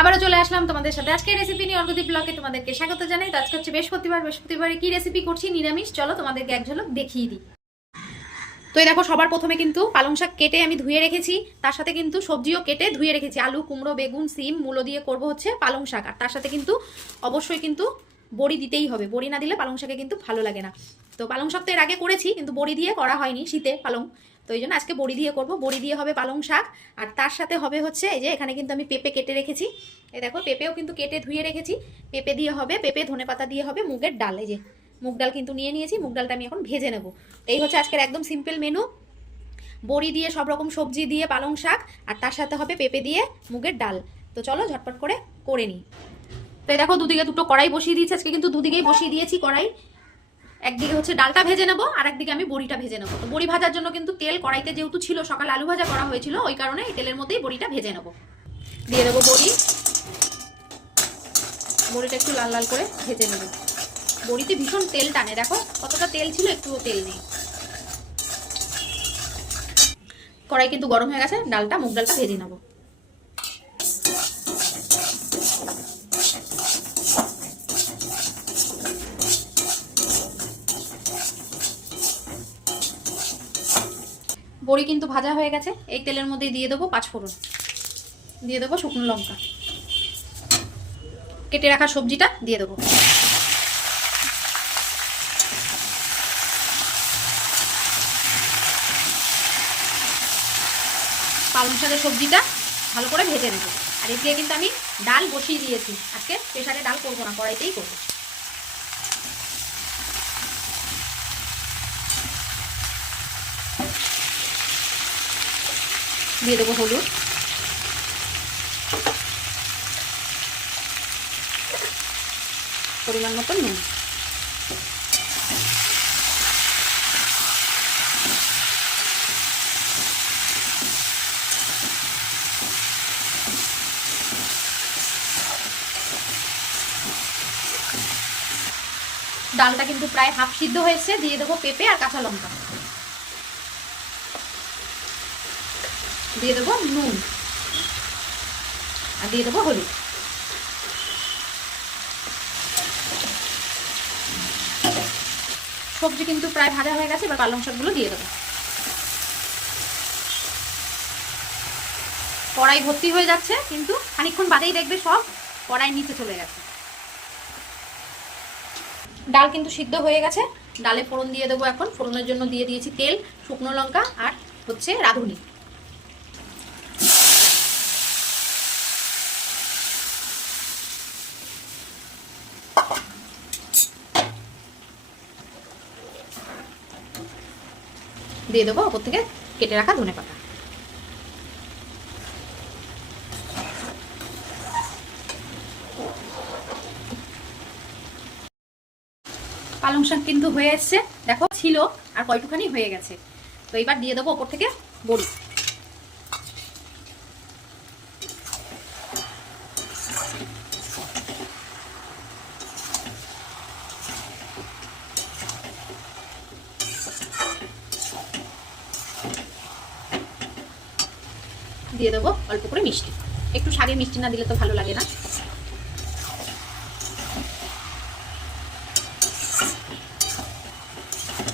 আবারও চলে আসলাম তোমাদের সাথে। আজকে রেসিপি নিয়ে অর্গদীপ ব্লগে তোমাদেরকে স্বাগত জানাই। আজকে হচ্ছে বৃহস্পতিবার। বৃহস্পতিবারে কি রেসিপি করছি? নিরামিষ। চলো তোমাদেরকে এক ঝলক দেখিয়ে দিই। তো দেখো, সবার প্রথমে কিন্তু পালং শাক কেটে আমি ধুয়ে রেখেছি। তার সাথে কিন্তু সবজিও কেটে ধুয়ে রেখেছি। আলু, কুমড়ো, বেগুন, সিম, মূলো দিয়ে করব হচ্ছে পালং শাক। আর তার সাথে কিন্তু অবশ্যই কিন্তু বড়ি দিতেই হবে। বড়ি না দিলে পালং শাকে কিন্তু ভালো লাগে না। তো পালং শাক তো এর আগে করেছি, কিন্তু বড়ি দিয়ে করা হয়নি শীতে পালং। তো এই জন্য আজকে বড়ি দিয়ে করব। বড়ি দিয়ে হবে পালং শাক, আর তার সাথে হবে হচ্ছে এই যে এখানে কিন্তু আমি পেঁপে কেটে রেখেছি। এই দেখো, পেঁপেও কিন্তু কেটে ধুয়ে রেখেছি। পেঁপে দিয়ে হবে, পেঁপে ধনে পাতা দিয়ে হবে মুগের ডাল। এই যে মুগ ডাল কিন্তু নিয়ে নিয়েছি, মুগ ডালটা আমি এখন ভেজে নেব। এই হচ্ছে আজকের একদম সিম্পল মেনু। বড়ি দিয়ে সব রকম সবজি দিয়ে পালং শাক, আর তার সাথে হবে পেঁপে দিয়ে মুগের ডাল। তো চলো ঝটপট করে করে নিই। তো এই দেখো দুদিকে দুটো কড়াই বসিয়ে দিয়েছি, আজকে কিন্তু দুদিকেই বসিয়ে দিয়েছি কড়াই। একদিকে হচ্ছে ডালটা ভেজে নেব আর একদিকে আমি বড়িটা ভেজে নেব। তো বড়ি ভাজার জন্য কিন্তু তেল কড়াইতে যেহেতু ছিল, সকাল আলু ভাজা করা হয়েছিল, ওই কারণে এই তেলের মধ্যেই বড়িটা ভেজে নেব। দিয়ে দেবো বড়ি। বড়িটা একটু লাল লাল করে ভেজে নেব। বড়িতে ভীষণ তেল টানে, দেখো কতটা তেল ছিল, একটুও তেল নেই। কড়াই কিন্তু গরম হয়ে গেছে, ডালটা, মুগ ডালটা ভেজে নেব। বড়ি কিন্তু ভাজা হয়ে গেছে। এই তেলের মধ্যে দিয়ে দেবো পাঁচফোড়ন। দিয়ে দেবো শুকনো লঙ্কা। কেটে রাখা সবজিটা দিয়ে দেবো। পালং শাকের সবজিটা ভালো করে ভেজে নেব। আর এদিকে কিন্তু আমি ডাল বসিয়ে দিয়েছি। আজকে প্রেশারে ডাল করব না, কড়াইতেই করব। দিয়ে দেবো হলুদ। পরিমাণ মতো নুন। ডালটা কিন্তু প্রায় হাফ সিদ্ধ হয়েছে, দিয়ে দেবো পেঁপে আর কাঁচা লঙ্কা। দিয়ে দেবো নুন। আর দিয়ে দেবো হলুদ। সবজি কিন্তু প্রায় ভাজা হয়ে গেছে, এবার পালং শাকগুলো দিয়ে দেবো। কড়াই ভর্তি হয়ে যাচ্ছে, কিন্তু খানিকক্ষণ বাদেই দেখবে সব কড়াই নিচে চলে গেছে। ডাল কিন্তু সিদ্ধ হয়ে গেছে। ডালে ফোড়ন দিয়ে দেবো এখন। ফোড়নের জন্য দিয়ে দিয়েছি তেল, শুকনো লঙ্কা আর হচ্ছে রাঁধুনি। দিয়ে দেবো, ওপর থেকে কেটে রাখা ধনে পাতা। পালং শাক কিন্তু হয়ে এসছে। দেখো, ছিল আর কয়টুখানি হয়ে গেছে। তো এবার দিয়ে দেবো ওপর থেকে বড়ি। দিয়ে দেবো অল্প করে মিষ্টি। একটু শাকে মিষ্টি না দিলে তো ভালো লাগে না।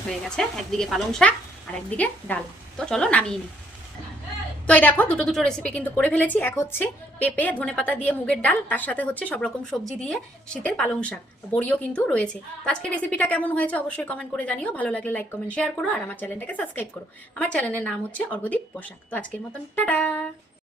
হয়ে গেছে। একদিকে পালং শাক আর একদিকে ডাল। তো চলো নামিয়ে নিই। তো এই দেখো, দুটো দুটো রেসিপি কিন্তু করে ফেলেছি। এক হচ্ছে পেঁপে, ধনে পাতা দিয়ে মুগের ডাল, তার সাথে হচ্ছে সব রকম সবজি দিয়ে শীতের পালং শাক, বড়িও কিন্তু রয়েছে। আজকে রেসিপিটা কেমন হয়েছে অবশ্যই কমেন্ট করে জানিও। ভালো লাগলে লাইক কমেন্ট শেয়ার করো, আর আমার চ্যানেলটাকে সাবস্ক্রাইব করো। আমার চ্যানেলের নাম হচ্ছে অর্গদীপ পোশাক তো আজকের মতন, টাটা!